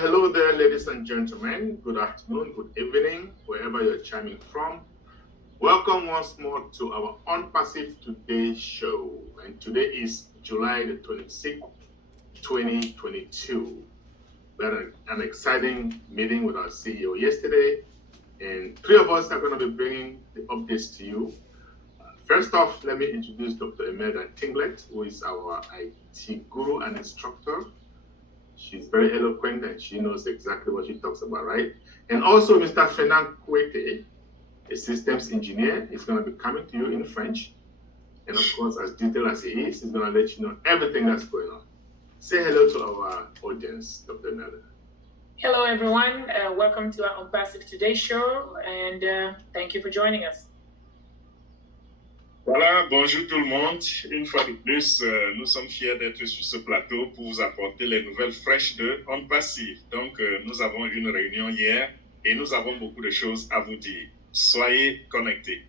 Well, hello there, ladies and gentlemen. Good afternoon, good evening, wherever you're chiming from. Welcome once more to our Onpassive Today show. And today is July the 26th, 2022. We had an exciting meeting with our CEO yesterday, and three of us are going to be bringing the updates to you. First off, let me introduce Dr. Ntinglet, who is our IT guru and instructor. She's very eloquent and she knows exactly what she talks about, right? And also Mr. Kuete, a systems engineer, is going to be coming to you in French. And of course, as detailed as he is, he's going to let you know everything that's going on. Say hello to our audience, Dr. Nada. Hello, everyone. Welcome to our Onpassive Today show, and thank you for joining us. Voilà, bonjour tout le monde. Une fois de plus, nous sommes fiers d'être sur ce plateau pour vous apporter les nouvelles fraîches de Onpassive. Donc, nous avons eu une réunion hier et nous avons beaucoup de choses à vous dire. Soyez connectés.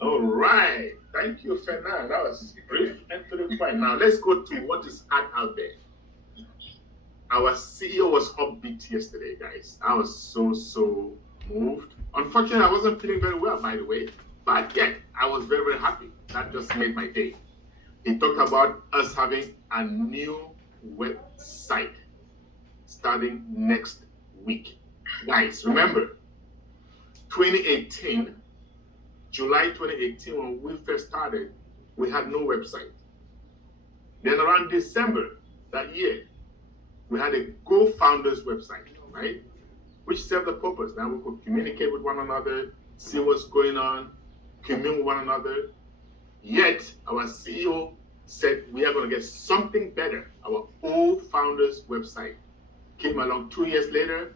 All right. Thank you, Fernand. That was brief and to the point. Now, let's go to what is out there. Our CEO was upbeat yesterday, guys. I was so moved. Unfortunately, I wasn't feeling very well, by the way. But yeah, I was very, very happy. That just made my day. He talked about us having a new website starting next week. Guys, remember, 2018, July 2018, when we first started, we had no website. Then around December that year, we had a Go Founders website, right? Which served the purpose. Now we could communicate with one another, see what's going on, commune with one another. Yet our CEO said we are going to get something better. Our old founders website came along 2 years later,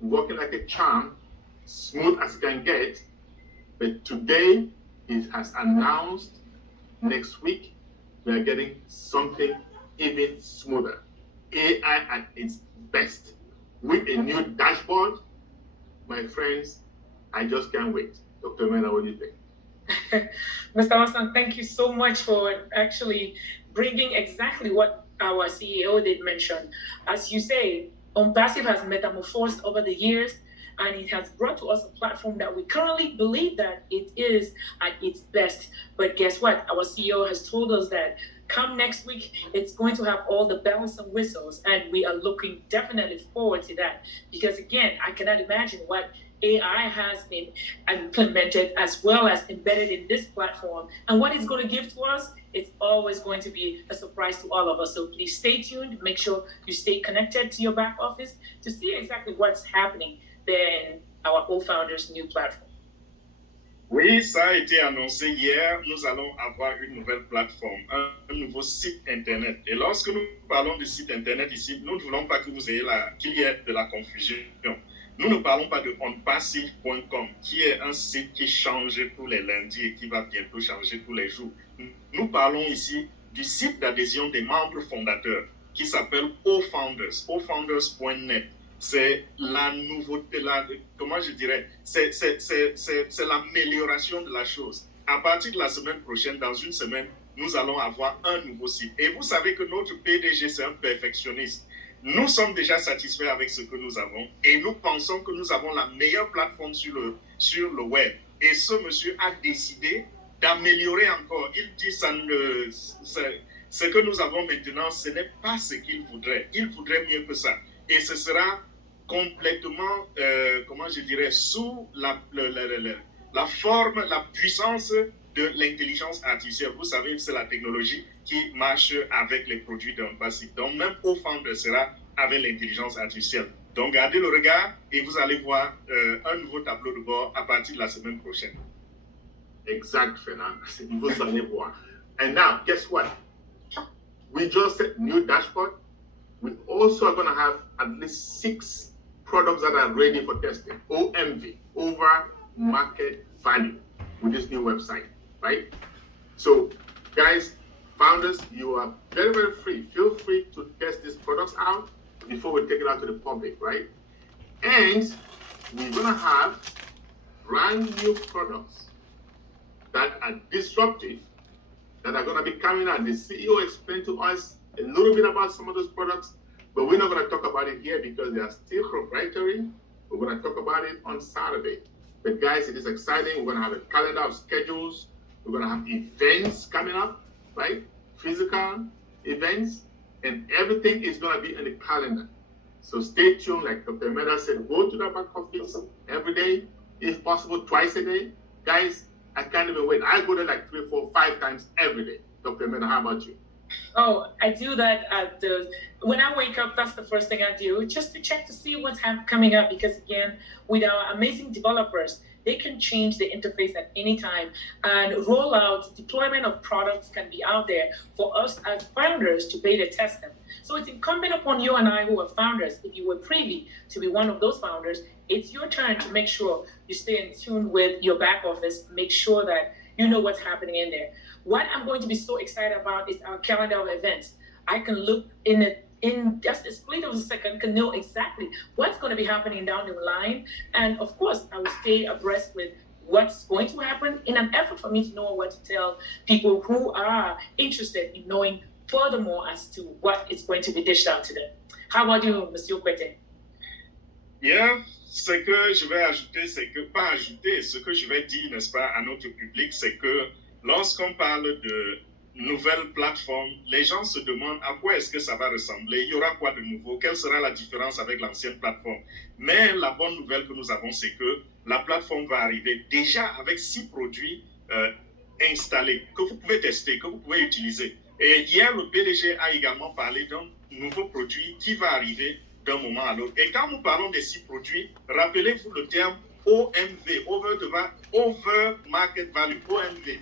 working like a charm, smooth as it can get. But today it has announced next week we are getting something even smoother. AI at its best with a new dashboard. My friends, I just can't wait. Dr. Mena, what do you think? Mr. Osong, thank you so much for actually bringing exactly what our CEO did mention. As you say, Onpassive has metamorphosed over the years, and it has brought to us a platform that we currently believe that it is at its best. But guess what? Our CEO has told us that come next week, it's going to have all the bells and whistles, and we are looking definitely forward to that. Because again, I cannot imagine what AI has been implemented as well as embedded in this platform. And what it's going to give to us, it's always going to be a surprise to all of us. So please stay tuned. Make sure you stay connected to your back office to see exactly what's happening there in our co-founders' new platform. Oui, ça a été annoncé hier. Nous allons avoir une nouvelle plateforme, un nouveau site Internet. Et lorsque nous parlons de site Internet ici, nous ne voulons pas que vous ayez qu'il y ait de la confusion. Nous ne parlons pas de onpassive.com, qui est un site qui change tous les lundis et qui va bientôt changer tous les jours. Nous parlons ici du site d'adhésion des membres fondateurs, qui s'appelle ofounders.net. C'est la nouveauté, comment je dirais, c'est l'amélioration de la chose. À partir de la semaine prochaine, dans une semaine, nous allons avoir un nouveau site. Et vous savez que notre PDG, c'est un perfectionniste. Nous sommes déjà satisfaits avec ce que nous avons et nous pensons que nous avons la meilleure plateforme sur le web. Et ce monsieur a décidé d'améliorer encore. Il dit ce que nous avons maintenant, ce n'est pas ce qu'il voudrait. Il voudrait mieux que ça. Et ce sera complètement, comment je dirais, sous la forme, la puissance de l'intelligence artificielle. Vous savez, c'est la technologie qui marche avec les produits d'Onpassive. Donc, même co-founder sera avec l'intelligence artificielle. Donc, gardez le regard et vous allez voir un nouveau tableau de bord à partir de la semaine prochaine. Exact, Fernand. Vous allez voir. And now, guess what? We just said new dashboard. We also are going to have at least 6 products that are ready for testing. OMV, over market value, with this new website, right? So, guys, founders, you are very, very free. Feel free to test these products out before we take it out to the public, right? And we're going to have brand new products that are disruptive, that are going to be coming out. The CEO explained to us a little bit about some of those products, But we're not going to talk about it here because they are still proprietary. We're going to talk about it on Saturday. But guys, it is exciting. We're going to have a calendar of schedules. We're going to have events coming up, right? Physical events, and everything is going to be in the calendar. So stay tuned. Like Dr. Meda said, go to the back office every day, if possible, twice a day. Guys, I can't even wait. I go there like 3, 4, 5 times every day. Dr. Meda, how about you? Oh, I do that when I wake up. That's the first thing I do, just to check to see what's coming up. Because again, with our amazing developers, they can change the interface at any time, and rollout deployment of products can be out there for us as founders to beta test them. So it's incumbent upon you and I who are founders, if you were privy to be one of those founders, it's your turn to make sure you stay in tune with your back office, make sure that you know what's happening in there. What I'm going to be so excited about is our calendar of events. I can look in just a split of a second, can know exactly what's going to be happening down the line. And of course, I will stay abreast with what's going to happen in an effort for me to know what to tell people who are interested in knowing furthermore as to what is going to be dished out to them. How about you, Monsieur Kuete? Yeah, ce que je vais ajouter, ce que je vais dire, n'est-ce pas, à notre public, c'est que lorsqu'on parle de nouvelles plateformes, les gens se demandent à quoi est-ce que ça va ressembler, il y aura quoi de nouveau, quelle sera la différence avec l'ancienne plateforme. Mais la bonne nouvelle que nous avons, c'est que la plateforme va arriver déjà avec 6 produits installés, que vous pouvez tester, que vous pouvez utiliser. Et hier, le PDG a également parlé d'un nouveau produit qui va arriver d'un moment à l'autre. Et quand nous parlons des 6 produits, rappelez-vous le terme OMV, Over Market Value, OMV.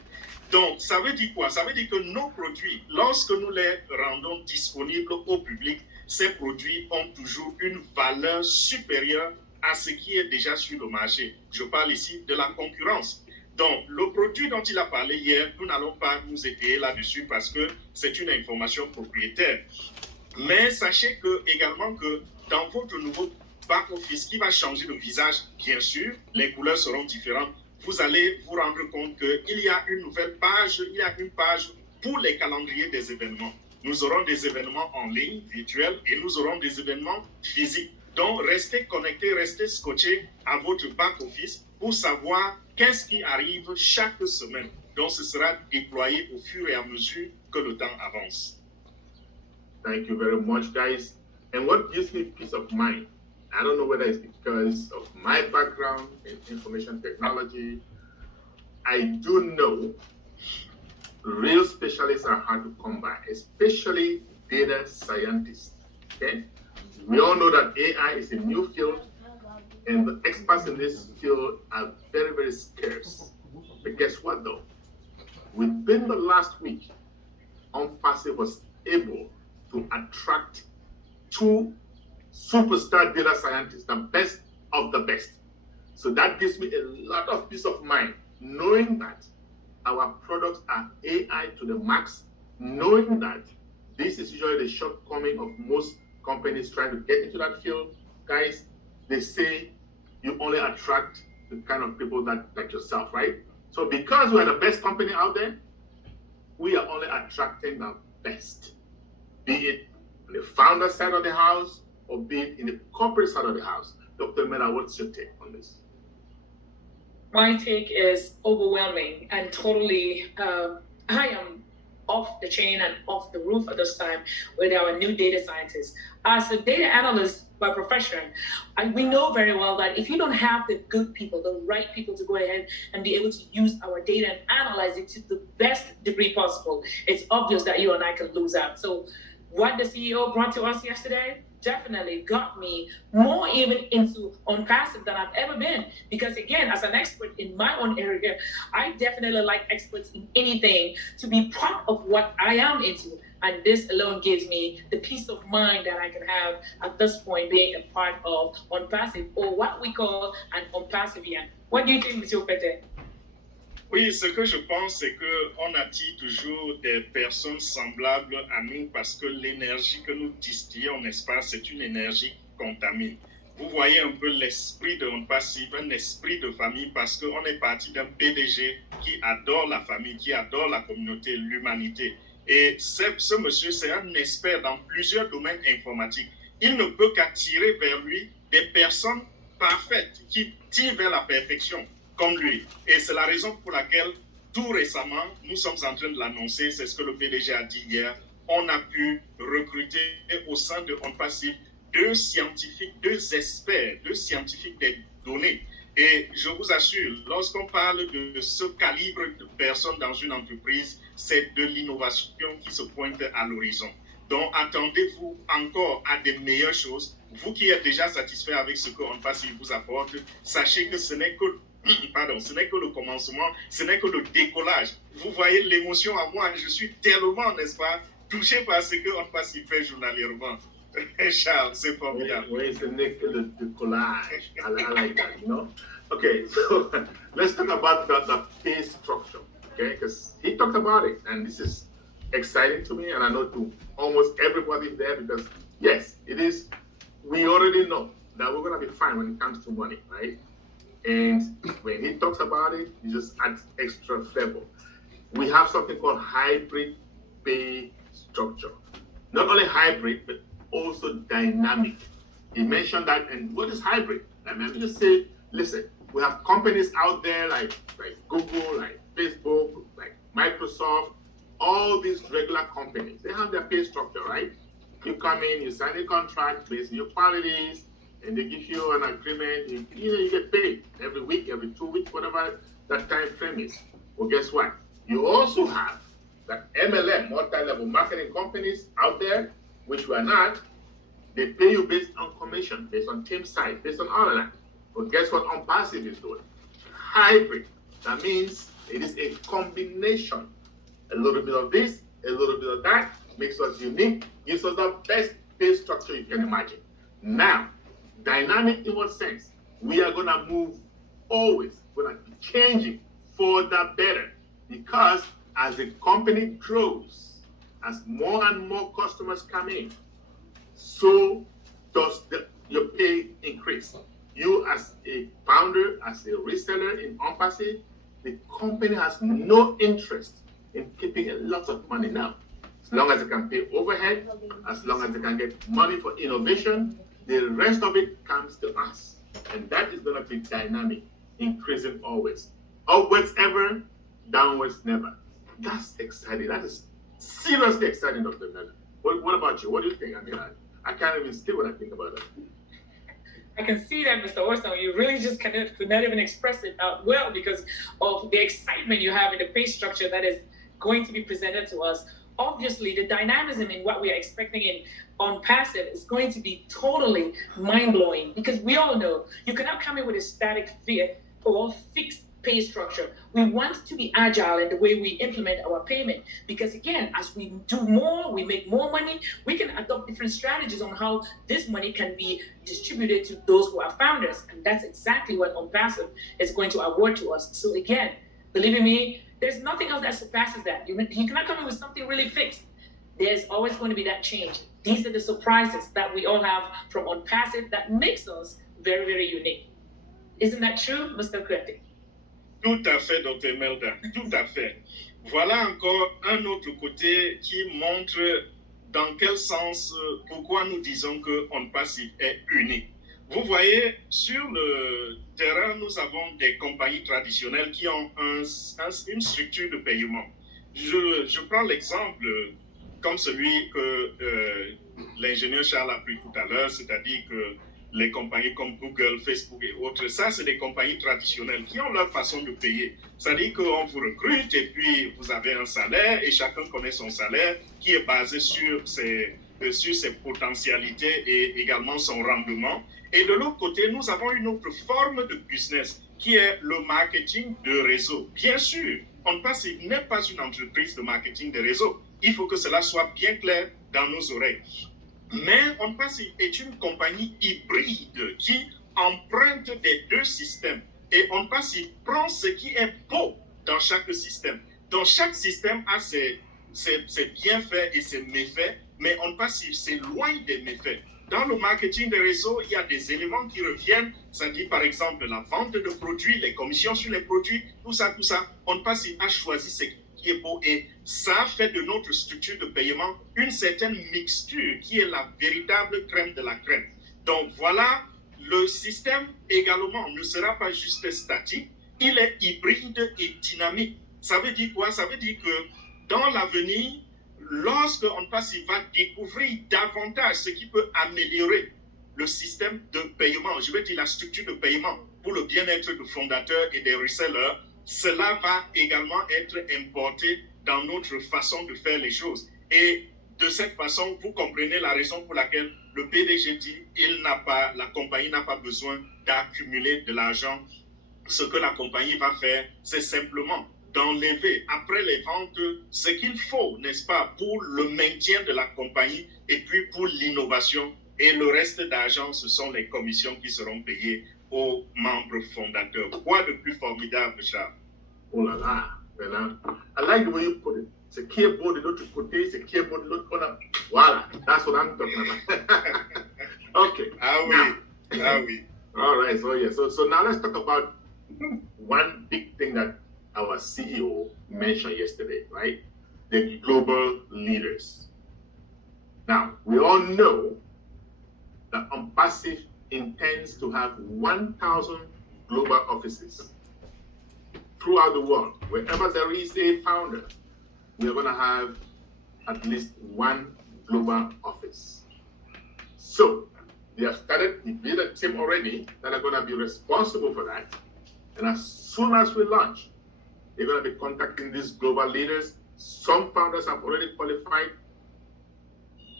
Donc, ça veut dire quoi? Ça veut dire que nos produits, lorsque nous les rendons disponibles au public, ces produits ont toujours une valeur supérieure à ce qui est déjà sur le marché. Je parle ici de la concurrence. Donc, le produit dont il a parlé hier, nous n'allons pas nous étayer là-dessus parce que c'est une information propriétaire. Mais sachez également que dans votre nouveau back-office qui va changer de visage, bien sûr, les couleurs seront différentes. Vous allez vous rendre compte qu'il y a une nouvelle page, il y a une page pour les calendriers des événements. Nous aurons des événements en ligne, virtuels, et nous aurons des événements physiques. Donc, restez connectés, restez scotchés à votre back-office pour savoir qu'est-ce qui arrive chaque semaine. Donc, ce sera déployé au fur et à mesure que le temps avance. Thank you very much, guys. And what gives me peace of mind, I don't know whether it's because of my background in information technology, I do know real specialists are hard to come by, especially data scientists, okay? We all know that AI is a new field, and the experts in this field are very, very scarce. But guess what, though? Within the last week, Onpassive was able to attract 2 superstar data scientists, the best of the best. So that gives me a lot of peace of mind, knowing that our products are AI to the max, knowing that this is usually the shortcoming of most companies trying to get into that field. Guys, they say you only attract the kind of people that like yourself, right? So because we're the best company out there, we are only attracting the best, be it on the founder side of the house or be it in the corporate side of the house. Dr. Meda, what's your take on this? My take is overwhelming and totally, I am off the chain and off the roof at this time with our new data scientists. As a data analyst by profession, we know very well that if you don't have the good people, the right people to go ahead and be able to use our data and analyze it to the best degree possible, it's obvious that you and I can lose out. So what the CEO brought to us yesterday definitely got me more even into Onpassive than I've ever been. Because again, as an expert in my own area, I definitely like experts in anything to be part of what I am into. And this alone gives me the peace of mind that I can have at this point being a part of Onpassive, or what we call an Onpassivian. What do you think, Monsieur Kuete? Oui, ce que je pense, c'est qu'on attire toujours des personnes semblables à nous parce que l'énergie que nous distillons, n'est-ce pas, c'est une énergie qui contamine. Vous voyez un peu l'esprit de Onpassive, un esprit de famille, parce qu'on est parti d'un PDG qui adore la famille, qui adore la communauté, l'humanité. Et ce monsieur, c'est un expert dans plusieurs domaines informatiques. il ne peut qu'attirer vers lui des personnes parfaites qui tirent vers la perfection, comme lui. Et c'est la raison pour laquelle, tout récemment, nous sommes en train de l'annoncer, c'est ce que le PDG a dit hier, on a pu recruter au sein de Onpassive 2 scientifiques, 2 experts, 2 scientifiques des données. Et je vous assure, lorsqu'on parle de ce calibre de personnes dans une entreprise, c'est de l'innovation qui se pointe à l'horizon. Donc, attendez-vous encore à des meilleures choses. Vous qui êtes déjà satisfait avec ce que Onpassive vous apporte, sachez que ce n'est que le commencement, ce n'est que le décollage. Vous voyez l'émotion à moi, je suis tellement, n'est-ce pas, touché par ce que Onpassive fait journalièrement. Charles, c'est formidable. Oui, ce n'est que le décollage. I like that, you know? Okay, so let's talk about the pay structure, okay? Because he talked about it, and this is exciting to me, and I know to almost everybody there, because yes, it is. We already know that we're gonna be fine when it comes to money, right? And when he talks about it, he just adds extra flavor. We have something called hybrid pay structure. Not only hybrid, but also dynamic. He mentioned that, and what is hybrid? Let me just say, listen, we have companies out there like Google, like Facebook, like Microsoft, all these regular companies. They have their pay structure, right? You come in, you sign a contract based on your qualities, and they give you an agreement. You get paid every week, every 2 weeks, whatever that time frame is. Well, guess what? You also have that MLM, multi-level marketing companies out there, which we are not. They pay you based on commission, based on team size, based on all of that. But guess what Onpassive is doing? Hybrid. That means it is a combination. A little bit of this, a little bit of that, makes us unique, gives us the best pay structure you can imagine. Now, dynamic in what sense? We are gonna move always, we're gonna be changing for the better. Because as the company grows, as more and more customers come in, so does your pay increase. You as a founder, as a reseller in Onpassive, the company has no interest in keeping a lot of money now. As long as they can pay overhead, as long as they can get money for innovation, the rest of it comes to us. And that is gonna be dynamic, increasing always. Upwards ever, downwards never. That's exciting. That is seriously exciting, Dr. Miller. What about you? What do you think? I mean, I can't even sleep when I think about it. I can see that, Mr. Osong. You really just could not even express it well because of the excitement you have in the pay structure that is going to be presented to us. Obviously, the dynamism in what we are expecting in Onpassive is going to be totally mind-blowing because we all know you cannot come in with a static fee or fixed pay structure. We want to be agile in the way we implement our payment because again, as we do more, we make more money, we can adopt different strategies on how this money can be distributed to those who are founders. And that's exactly what Onpassive is going to award to us. So again, believe in me, there's nothing else that surpasses that. You cannot come in with something really fixed. There's always going to be that change. These are the surprises that we all have from Onpassive that makes us very, very unique. Isn't that true, Mr. Kuete? Tout à fait, Dr. Melda, tout à fait. Voilà encore un autre côté qui montre dans quel sens, pourquoi nous disons que Onpassive est unique. Vous voyez, sur le terrain, nous avons des compagnies traditionnelles qui ont une structure de paiement. Je prends l'exemple comme celui que l'ingénieur Charles a pris tout à l'heure, c'est-à-dire que les compagnies comme Google, Facebook et autres, ça c'est des compagnies traditionnelles qui ont leur façon de payer. C'est-à-dire qu'on vous recrute et puis vous avez un salaire et chacun connaît son salaire qui est basé sur ses potentialités et également son rendement. Et de l'autre côté, nous avons une autre forme de business qui est le marketing de réseau. Bien sûr, Onpassive n'est pas une entreprise de marketing de réseau. Il faut que cela soit bien clair dans nos oreilles. Mais Onpassive est une compagnie hybride qui emprunte des deux systèmes. Et Onpassive prend ce qui est beau dans chaque système. Donc chaque système a ses bienfaits et ses méfaits, mais Onpassive s'éloigne des méfaits. Dans le marketing de réseau, il y a des éléments qui reviennent, c'est-à-dire par exemple la vente de produits, les commissions sur les produits, tout ça. Onpassive a choisi ce qui est beau. Et ça fait de notre structure de paiement une certaine mixture qui est la véritable crème de la crème. Donc voilà, le système également ne sera pas juste statique, il est hybride et dynamique. Ça veut dire quoi? Ça veut dire que dans l'avenir, lorsque Onpassive va découvrir davantage ce qui peut améliorer le système de paiement, je veux dire la structure de paiement pour le bien-être du fondateur et des resellers, cela va également être importé dans notre façon de faire les choses. Et de cette façon, vous comprenez la raison pour laquelle le PDG dit la compagnie n'a pas besoin d'accumuler de l'argent. Ce que la compagnie va faire, c'est simplement d'enlever après les ventes ce qu'il faut, n'est-ce pas, pour le maintien de la compagnie et puis pour l'innovation. Et le reste d'argent, ce sont les commissions qui seront payées aux membres fondateurs. Quoi de plus formidable, Charles? Oh là là, maintenant, I like the way you put it. C'est keyboard de l'autre côté, c'est keyboard de l'autre côté. Voilà, that's what I'm talking about. Okay. Ah oui, now, ah oui. All right, so yeah, so now let's talk about one big thing that our CEO mentioned yesterday, right? The global leaders. Now, we all know that Onpassive intends to have 1,000 global offices throughout the world. Wherever there is a founder, we're going to have at least one global office. So, they have started, we built a team already that are going to be responsible for that. And as soon as we launch, they're going to be contacting these global leaders. Some founders have already qualified.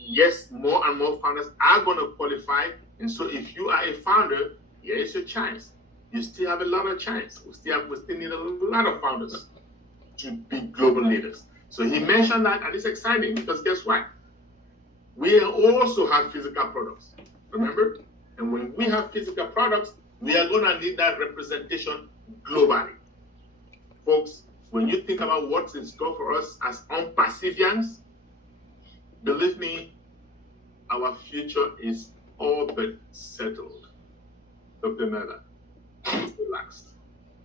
Yes, more and more founders are going to qualify. And so if you are a founder, here is your chance. You still have a lot of chance. We still need a lot of founders to be global leaders. So he mentioned that, and it's exciting because guess what? We also have physical products, remember? And when we have physical products, we are going to need that representation globally. Folks, when you think about what's in store for us as Onpassivians, believe me, our future is all but settled. Dr. Nada, relaxed.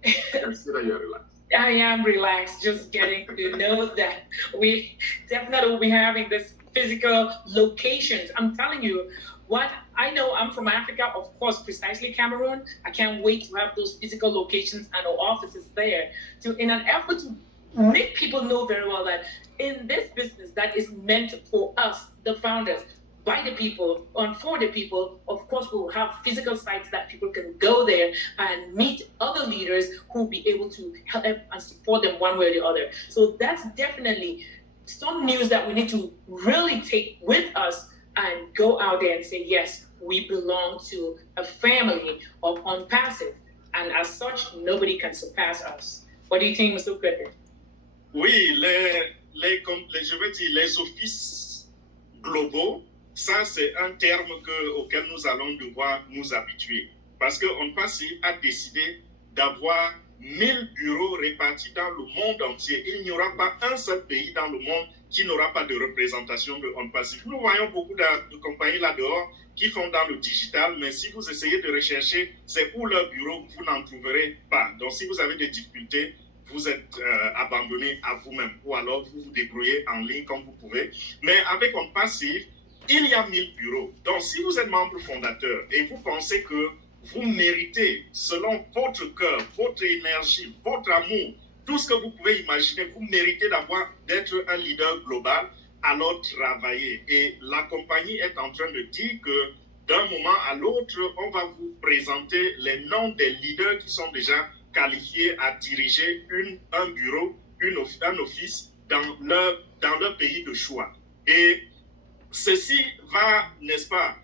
I can see that you're relaxed. I am relaxed, just getting to know that we definitely will be having this physical locations. I'm telling you, what I know, I'm from Africa, of course, precisely Cameroon. I can't wait to have those physical locations and our offices there in an effort to make people know very well that in this business that is meant for us, the founders, by the people, and for the people, of course, we'll have physical sites that people can go there and meet other leaders who will be able to help and support them one way or the other. So that's definitely some news that we need to really take with us and go out there and say, yes, we belong to a family of Onpassive. And as such, nobody can surpass us. What do you think, Mr. Kuete? Oui, je veux dire, les offices globaux, ça c'est un terme auquel nous allons devoir nous habituer. Parce que Onpassive a décidé d'avoir 1000 bureaux répartis dans le monde entier. Il n'y aura pas un seul pays dans le monde qui n'aura pas de représentation de Onpassive. Nous voyons beaucoup de compagnies là-dehors qui font dans le digital, mais si vous essayez de rechercher, c'est où leur bureau, vous n'en trouverez pas. Donc si vous avez des difficultés, vous êtes abandonné à vous-même, ou alors vous vous débrouillez en ligne comme vous pouvez. Mais avec Onpassive, il y a 1000 bureaux. Donc si vous êtes membre fondateur et vous pensez que vous méritez, selon votre cœur, votre énergie, votre amour, tout ce que vous pouvez imaginer, vous méritez d'être un leader global, alors travaillez. Et la compagnie est en train de dire que d'un moment à l'autre, on va vous présenter les noms des leaders qui sont déjà qualifiés à diriger un bureau, un office dans leur pays de choix. Et ceci va, n'est-ce pas,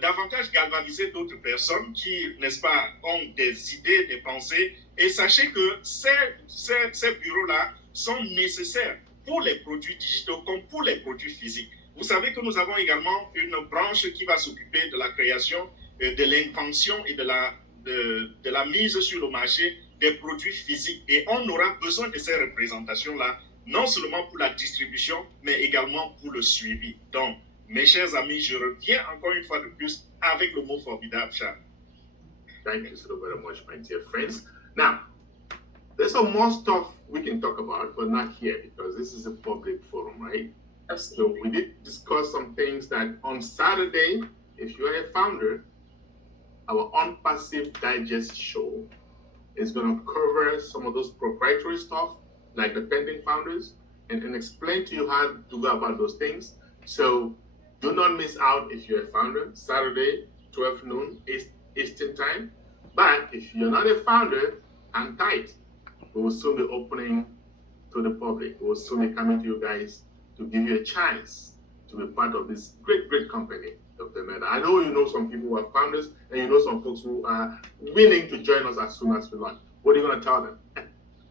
davantage galvaniser d'autres personnes qui, n'est-ce pas, ont des idées, des pensées. Et sachez que ces bureaux-là sont nécessaires pour les produits digitaux comme pour les produits physiques. Vous savez que nous avons également une branche qui va s'occuper de la création, de l'invention et de la mise sur le marché des produits physiques. Et on aura besoin de ces représentations-là, non seulement pour la distribution, mais également pour le suivi. Donc, mes chers amis, je reviens encore une fois de plus avec le mot formidable, Charles. Thank you so very much, my dear friends. Now, There's some more stuff we can talk about, but not here because this is a public forum, right? Absolutely. So we did discuss some things that on Saturday, if you are a founder, our Onpassive Digest show is going to cover some of those proprietary stuff, like the pending founders, and explain to you how to go about those things. So do not miss out if you're a founder, Saturday, 12 noon Eastern time. But if you're not a founder, hang tight. We will soon be opening to the public. We will soon be coming to you guys to give you a chance to be part of this great, great company, Dr. Meda. I know you know some people who are founders, and you know some folks who are willing to join us as soon as we launch. What are you going to tell them?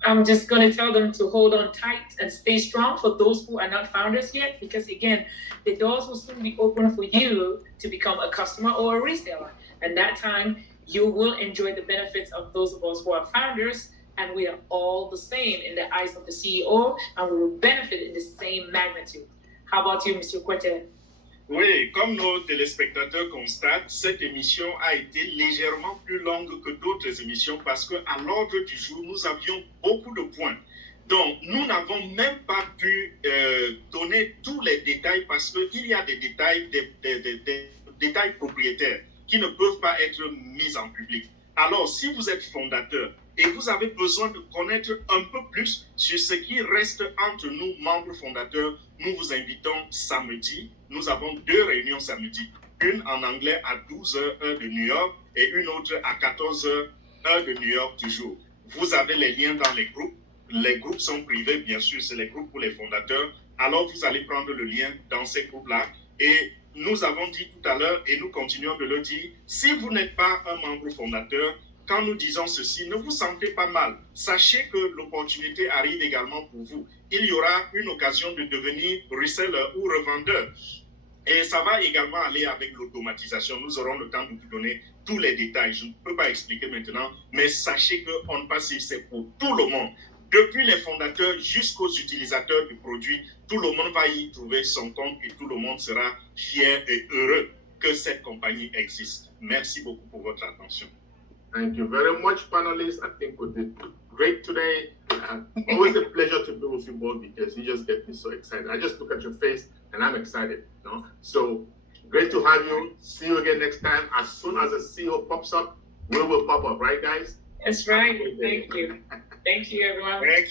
I'm just going to tell them to hold on tight and stay strong for those who are not founders yet, because again, the doors will soon be open for you to become a customer or a reseller. And that time, you will enjoy the benefits of those of us who are founders, and we are all the same in the eyes of the CEO, and we will benefit in the same magnitude. How about you, Mr. Kuete? Oui, comme nos téléspectateurs constatent, cette émission a été légèrement plus longue que d'autres émissions parce qu'à l'ordre du jour, nous avions beaucoup de points. Donc, nous n'avons même pas pu donner tous les détails parce qu'il y a des détails, des détails propriétaires qui ne peuvent pas être mis en public. Alors, si vous êtes fondateur et vous avez besoin de connaître un peu plus sur ce qui reste entre nous, membres fondateurs, nous vous invitons samedi. Nous avons 2 réunions samedi. Une en anglais à 12h, heure de New York, et une autre à 14h, heure de New York toujours. Vous avez les liens dans les groupes. Les groupes sont privés, bien sûr, c'est les groupes pour les fondateurs. Alors, vous allez prendre le lien dans ces groupes-là. Et nous avons dit tout à l'heure, et nous continuons de le dire, si vous n'êtes pas un membre fondateur, quand nous disons ceci, ne vous sentez pas mal. Sachez que l'opportunité arrive également pour vous. Il y aura une occasion de devenir reseller ou revendeur. Et ça va également aller avec l'automatisation. Nous aurons le temps de vous donner tous les détails. Je ne peux pas expliquer maintenant, mais sachez que Onpassive, c'est pour tout le monde. Depuis les fondateurs jusqu'aux utilisateurs du produit, tout le monde va y trouver son compte et tout le monde sera fier et heureux que cette compagnie existe. Merci beaucoup pour votre attention. Thank you very much, panelists. I think we did great today. Always a pleasure to be with you both because you just get me so excited. I just look at your face and I'm excited. You know? So great to have you. See you again next time. As soon as a CEO pops up, we will pop up, right, guys? That's right. Thank you. Thank you, everyone. Thank you.